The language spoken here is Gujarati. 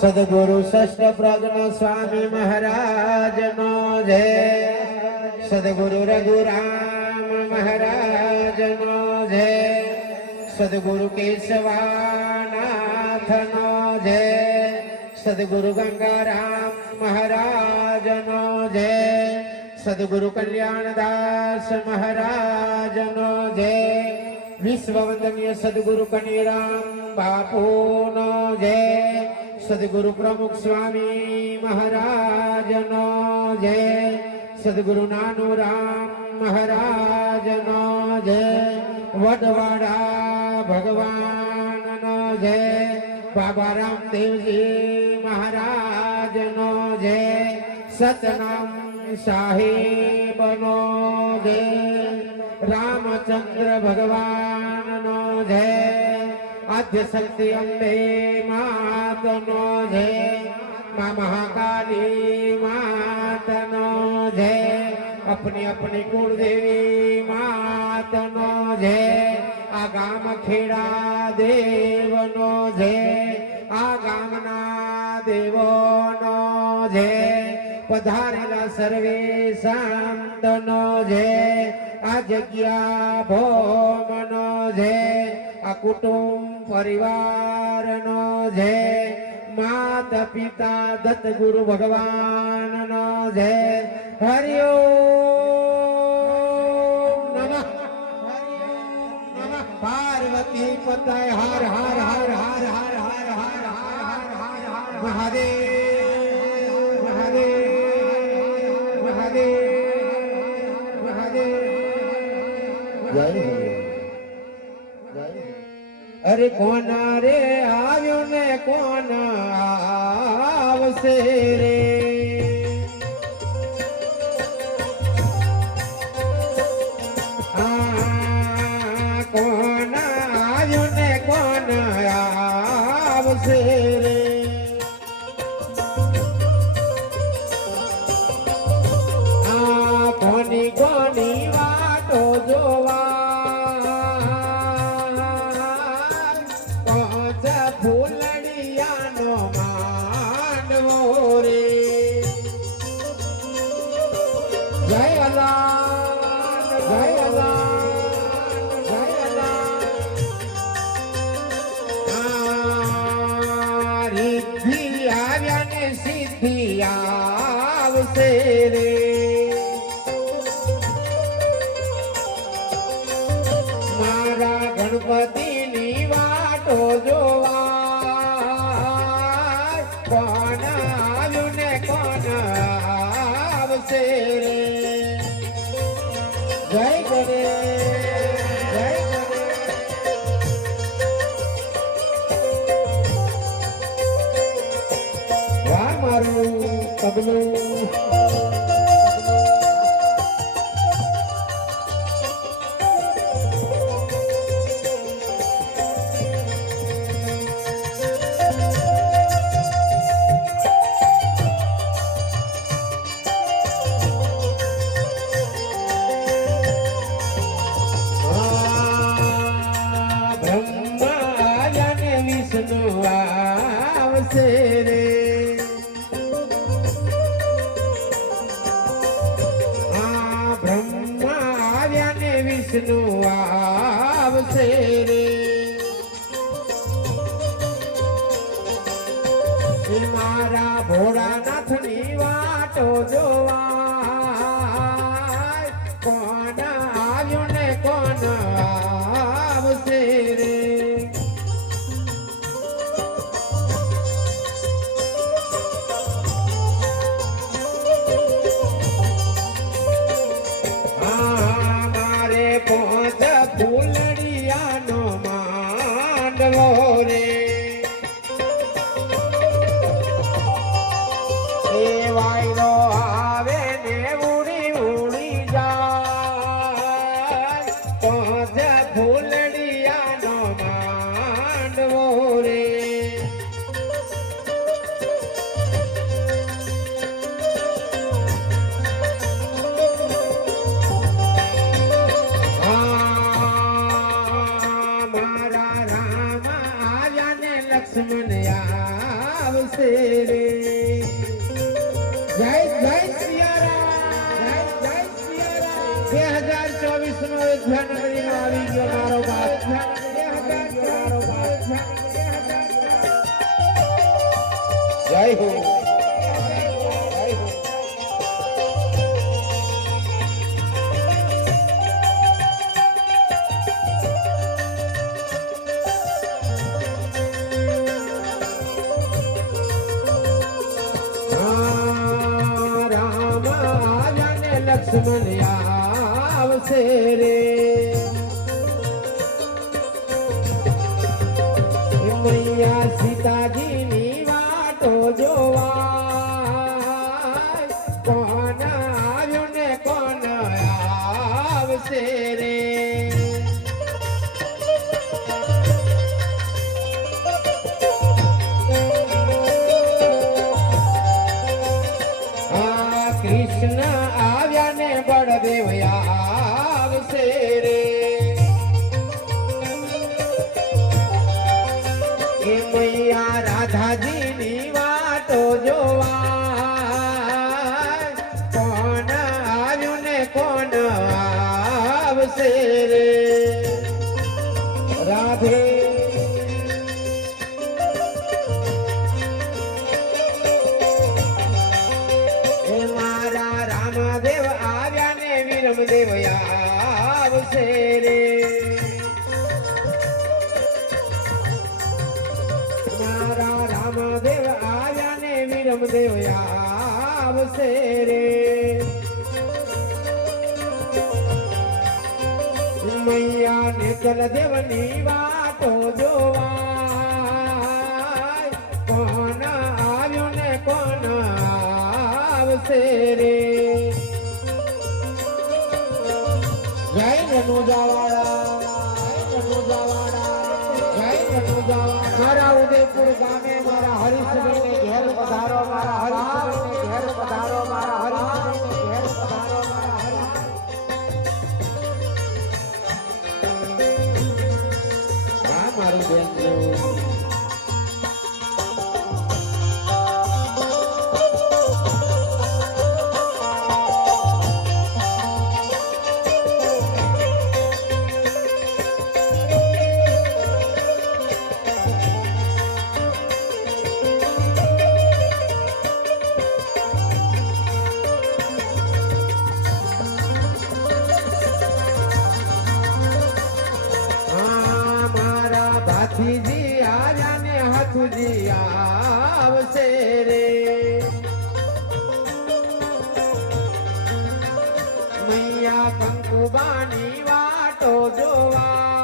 સદગુરુ ષષ્ઠ પ્રજ્ઞ સ્વામી મહારાજ નો જય. સદગુરુ રઘુરામ મહારાજ નો જય. સદગુરુ કેશવાનાથ નો જય. સદગુરુ ગંગારામ મહારાજ નો જય. સદગુરુ કલ્યાણદાસ મહારાજ નો જય. વિશ્વવંદનીય સદગુરુ કનીરામ બાપુ નો જય. સદગુરુ પ્રમુખ સ્વામી મહારાજ નો જય. સદગુરુ નાનુરામ મહારાજ નો જય. વડવાડા ભગવાન નો જય. બાબા રામદેવજી મહારાજ નો જય. સતનામ સાહેબ નો જય. રામચંદ્ર ભગવાન નો જય. આદ્ય શક્તિ અંબે માત નો જય. મા મહાકાલી માત નો જય. अपनी अपनी कुलदेवी मात नो जय. आ गाम खेड़ा देव नो जय. आ गामना देवो नो जय. पधारेला सर्वे संत नो जय. आ जग्या भोम नो जय. आ कुटुंब परिवार नो जय. माता पिता दत्त गुरु भगवान नो जय. हरि ओम नमः. पार्वती पतय हर हर हर हर हर हर हर हर हर हर महादेव महादेव महादेव महादेव. जय हो जय. अरे कोण रे આવ્યો ને કોણ આવશે રે. કોણ આવ્યો ને કોણ આવશે રે. કોની કોની વાટો જોવા ફૂલડિયાનો માંડવો રે. જય અલ્લાહ જય અલ્લાહ જય અલ્લાહ. રિદ્ધિ આવ્યા ને સિદ્ધિ આવશે રે. મારા ગણપતિની વાટો જોવા કોણ આવ્યું ને કોણ આવશે રે. જય કરે જય કરે. વાહ મારું તબલું. આવશે રે. આ બ્રહ્મા આવ્યા ને વિષ્ણુ આવશે રે. મારા ભોળાનાથની વાટો જોવા કોણ આવ્યું ને કોણ આવશે રે. ફૂલડિયાનો માંડવો રે. એ વાયરો આવે ને ઉડી ઉડી જાય. પહોંચ ફૂલડિયાનો માંડવો રે. લક્ષ્મણ આવશે રે જય જય સિયારામ જય જય સિયારામ 2024 નો જાન્યુઆરી નો આવી ગયો મારો બાપ 2024 મારો બાપ જય હો લક્ષ્મણ આવશે રે મૈયા સીતાજીની વાટો જોવા કોણ આવ્યો ને કોણ આવશે રે કૃષ્ણ આવ્યા ને બળદેવ આવશે રે એ મૈયા રાધાજીની વાટો જોવા કોણ આવ્યું ને કોણ આવશે રે રાધે રામદેવ આવ્યા ને વિરમદેવ આવશે રે મારા રામદેવ આવ્યા ને વિરમદેવ આવશે રે મૈયા ને જલદેવની વાટો જોવા કોણ આવ્યું ને કોણ આવશે રે જય નનુજાવાળા મારા ઉદયપુર ગામે મારા હરીશભાઈ ને ઘેર પધારો મારા હરીશભાઈ ને ઘેર પધારો મારા હરીશભાઈ ને ઘેર પધારો મારા હરીશ હા મારું બેન હાથીજી આવ્યા ને હાથુજી આવશે રે મૈયા કંકુબાની વાટો જોવા